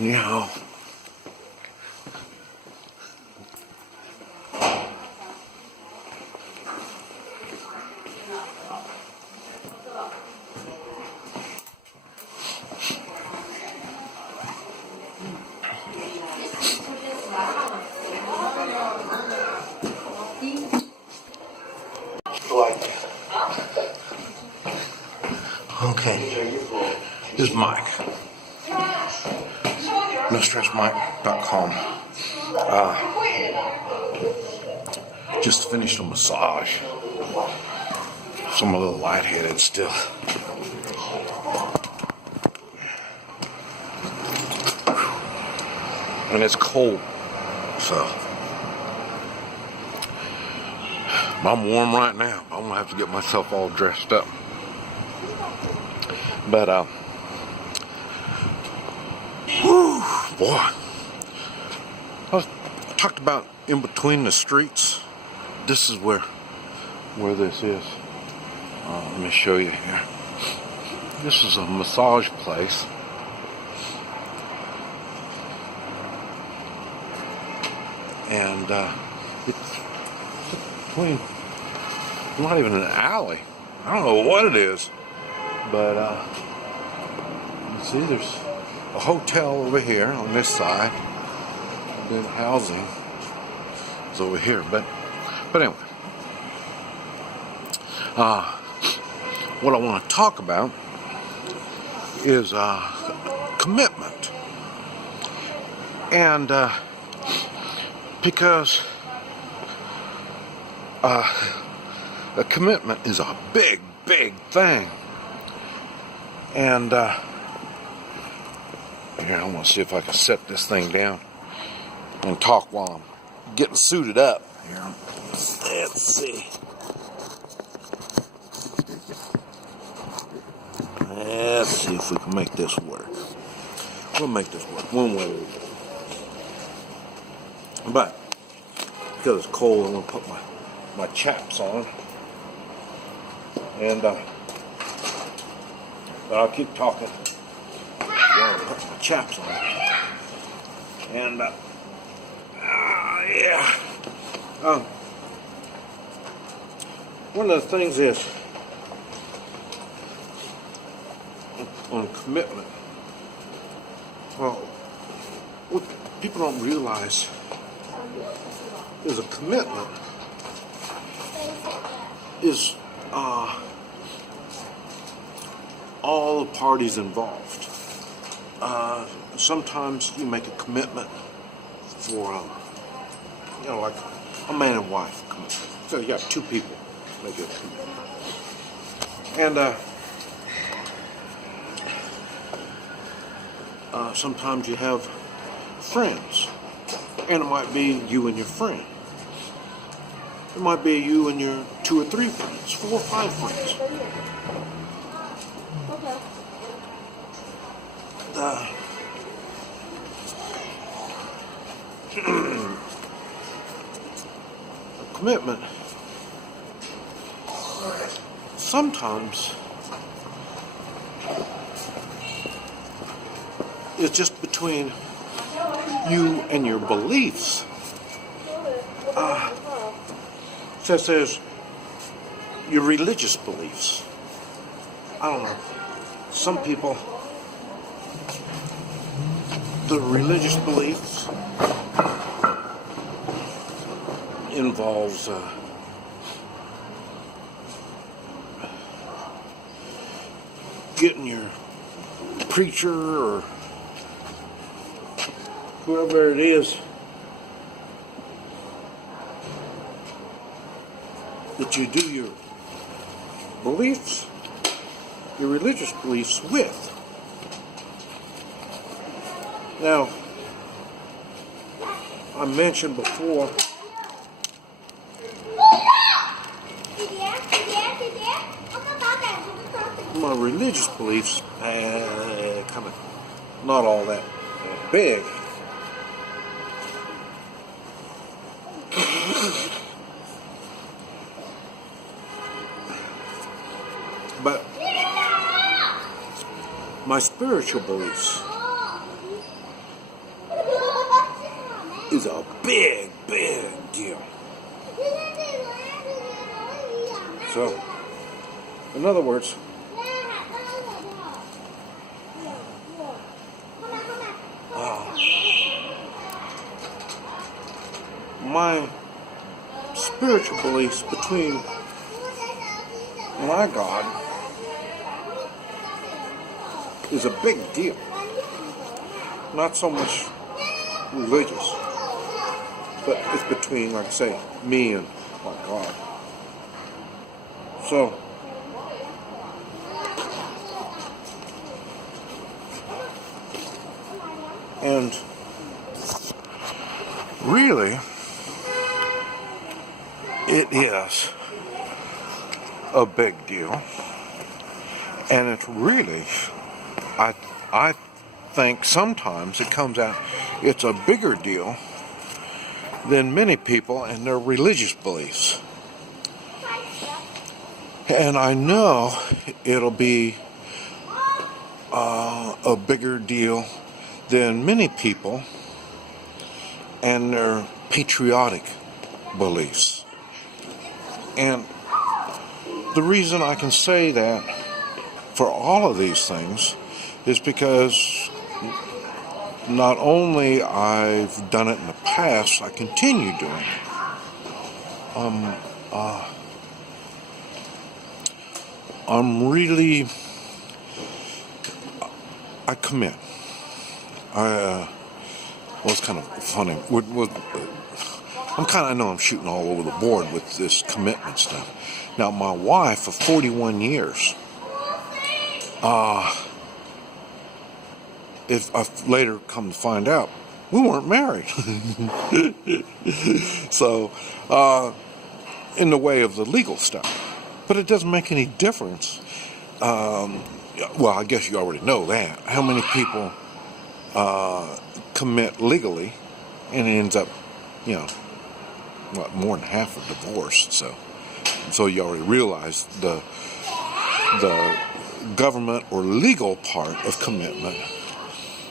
You know, okay, this is Mike. NoStressMike.com. Just finished a massage, so I'm a little lightheaded still. And it's cold, so I'm warm right now. I'm gonna have to get myself all dressed up. But whew, boy, I talked about in between the streets. This is where this is. Let me show you here. This is a massage place. And it's between, not even an alley. I don't know what it is. But you see there's a hotel over here on this side. And then housing is over here. But anyway. What I want to talk about is commitment. And because a commitment is a big thing. And here, I want to see if I can set this thing down and talk while I'm getting suited up. Here, let's see. Let's see if we can make this work. We'll make this work one way or the other. But because it's cold, I'm gonna put my chaps on, and but I'll keep talking while I put my chaps on. And yeah. One of the things is on commitment. Well, what people don't realize is a commitment is all the parties involved. Sometimes you make a commitment for, like a man and wife commitment. So you got two people make a commitment. And sometimes you have friends, and it might be you and your friend. It might be you and your 2 or 3 friends, 4 or 5 friends. A commitment sometimes is just between you and your beliefs. Such as your religious beliefs. I don't know. Some people, the religious beliefs involves getting your preacher or whoever it is that you do your beliefs, your religious beliefs with. Now, I mentioned before my religious beliefs, kind of not all that big. But my spiritual beliefs big deal. So, in other words, my spiritual beliefs between my God is a big deal. Not so much religious, but it's between, like I say, me and my God. So, and really, it is a big deal, and it's really, I think sometimes it comes out, it's a bigger deal than many people and their religious beliefs. And I know it'll be a bigger deal than many people and their patriotic beliefs. And the reason I can say that for all of these things is because not only I've done it in the past, I continue doing it. I commit. Well, it's kind of funny. I know I'm shooting all over the board with this commitment stuff. Now, my wife of 41 years, if I've later come to find out, we weren't married. So, in the way of the legal stuff. But it doesn't make any difference. Well, I guess you already know that. How many people commit legally and it ends up, more than half are divorced. So you already realize the government or legal part of commitment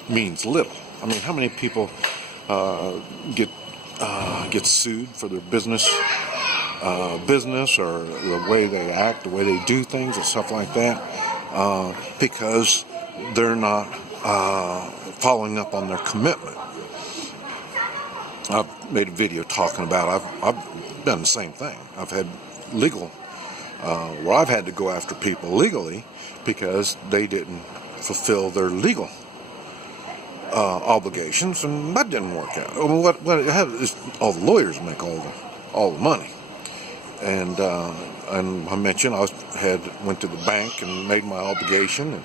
means little. I mean, how many people get sued for their business or the way they act, the way they do things and stuff like that, because they're not following up on their commitment. I've made a video talking about I've done the same thing. I've had legal where I've had to go after people legally because they didn't fulfill their legal obligations, and that didn't work out. I mean, what it had is all the lawyers make all the money. And I mentioned went to the bank and made my obligation, and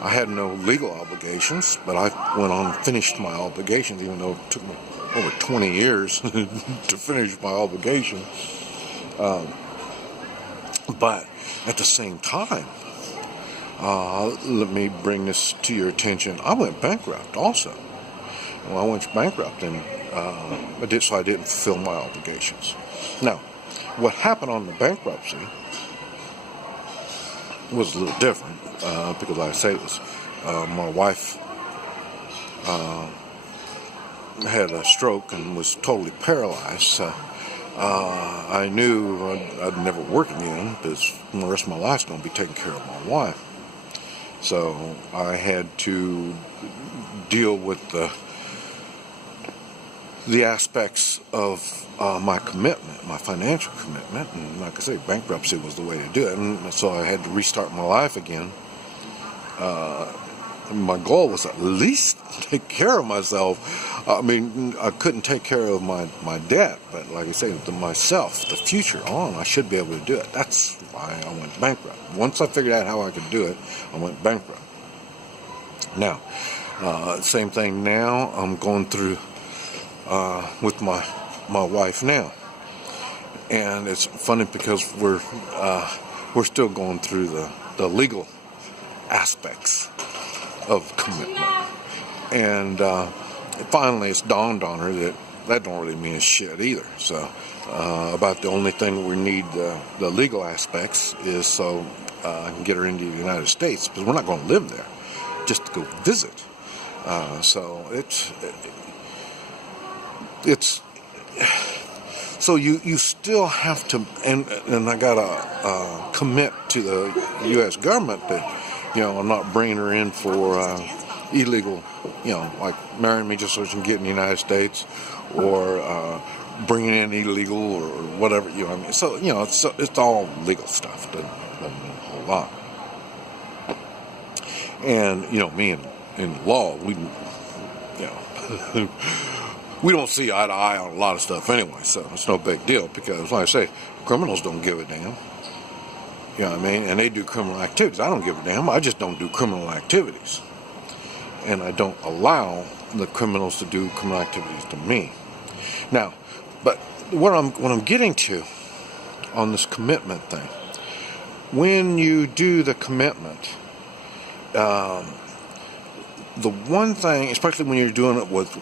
I had no legal obligations, but I went on and finished my obligations, even though it took me over 20 years to finish my obligation. But at the same time, let me bring this to your attention. I went bankrupt also. Well, I went bankrupt, and I didn't fulfill my obligations. Now, what happened on the bankruptcy was a little different because, like I say, it was my wife had a stroke and was totally paralyzed. So I knew I'd never work again because the rest of my life's going to be taking care of my wife. So I had to deal with the aspects of my commitment, my financial commitment, and like I say, bankruptcy was the way to do it, and so I had to restart my life again. My goal was at least take care of myself. I mean, I couldn't take care of my debt, but like I say, to myself, the future on, I should be able to do it. That's why I went bankrupt. Once I figured out how I could do it, I went bankrupt. Now, same thing now, I'm going through with my wife now, and it's funny because we're still going through the legal aspects of commitment, and finally it's dawned on her that don't really mean shit either. So about the only thing we need the legal aspects is so I can get her into the United States, because we're not going to live there, just to go visit. So it's so you still have to, and I gotta commit to the U.S. government that, I'm not bringing her in for illegal, like marrying me just so she can get in the United States, or bringing in illegal or whatever. So it's all legal stuff. Doesn't mean a whole lot. And me in law, we we don't see eye to eye on a lot of stuff anyway, so it's no big deal, because like I say, criminals don't give a damn. You know what I mean? And they do criminal activities. I don't give a damn. I just don't do criminal activities. And I don't allow the criminals to do criminal activities to me. Now, but what I'm getting to on this commitment thing, when you do the commitment, the one thing, especially when you're doing it with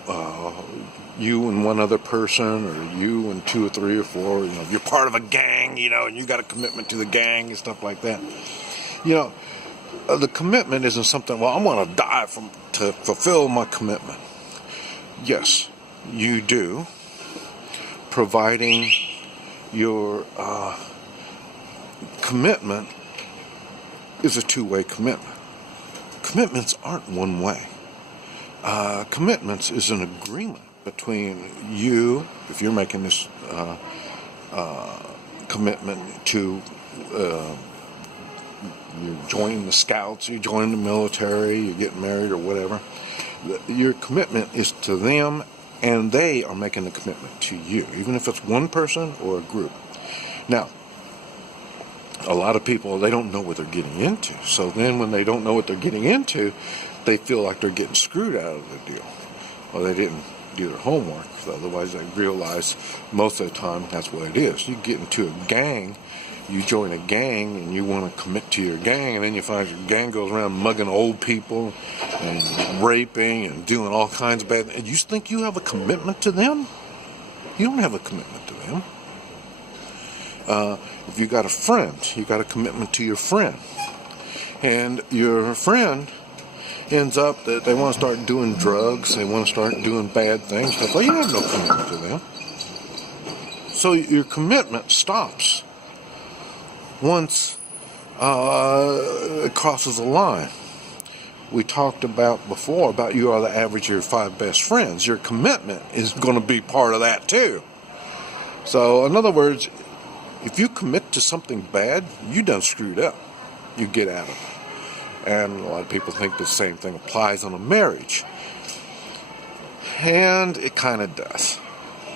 you and one other person, or you and 2 or 3 or 4, if you're part of a gang, and you got a commitment to the gang and stuff like that, the commitment isn't something, well, I'm going to die to fulfill my commitment. Yes, you do, providing your commitment is a two-way commitment. Commitments aren't one way. Commitments is an agreement between you, if you're making this commitment to you're joining the Scouts, you're joining the military, you're getting married or whatever. Your commitment is to them, and they are making the commitment to you, even if it's one person or a group. Now, a lot of people, they don't know what they're getting into. So then when they don't know what they're getting into, they feel like they're getting screwed out of the deal. Well, they didn't do their homework. So otherwise, they realize most of the time that's what it is. You get into a gang, you join a gang, and you want to commit to your gang, and then you find your gang goes around mugging old people and raping and doing all kinds of bad things. And you think you have a commitment to them? You don't have a commitment to them. If you got a friend, you got a commitment to your friend, and your friend ends up that they want to start doing drugs, they want to start doing bad things, well, you have no commitment to them. So your commitment stops once it crosses a line. We talked about before about you are the average of your 5 best friends. Your commitment is going to be part of that too. So in other words, if you commit to something bad, you done screwed up. You get out of it. And a lot of people think the same thing applies on a marriage. And it kind of does.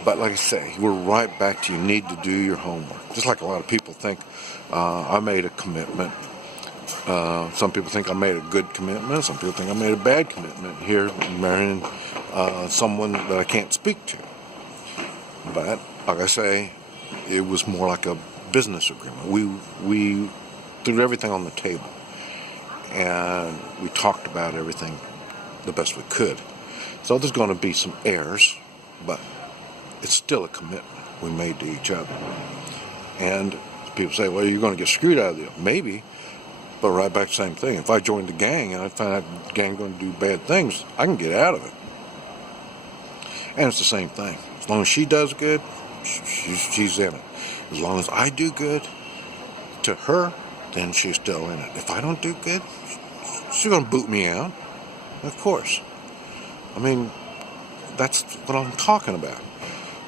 But like I say, we're right back to you need to do your homework. Just like a lot of people think I made a commitment. Some people think I made a good commitment. Some people think I made a bad commitment here, marrying someone that I can't speak to. But like I say, it was more like a business agreement. We threw everything on the table, and we talked about everything the best we could. So there's going to be some errors, but it's still a commitment we made to each other. And people say, well, you're going to get screwed out of it. Maybe, but right back to the same thing. If I joined the gang and I find out the gang going to do bad things, I can get out of it. And it's the same thing. As long as she does good, she's in it. As long as I do good to her, then she's still in it. If I don't do good, she's going to boot me out. Of course. I mean, that's what I'm talking about.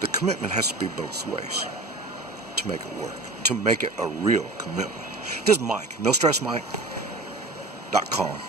The commitment has to be both ways to make it work, to make it a real commitment. This is Mike, NoStressMike.com.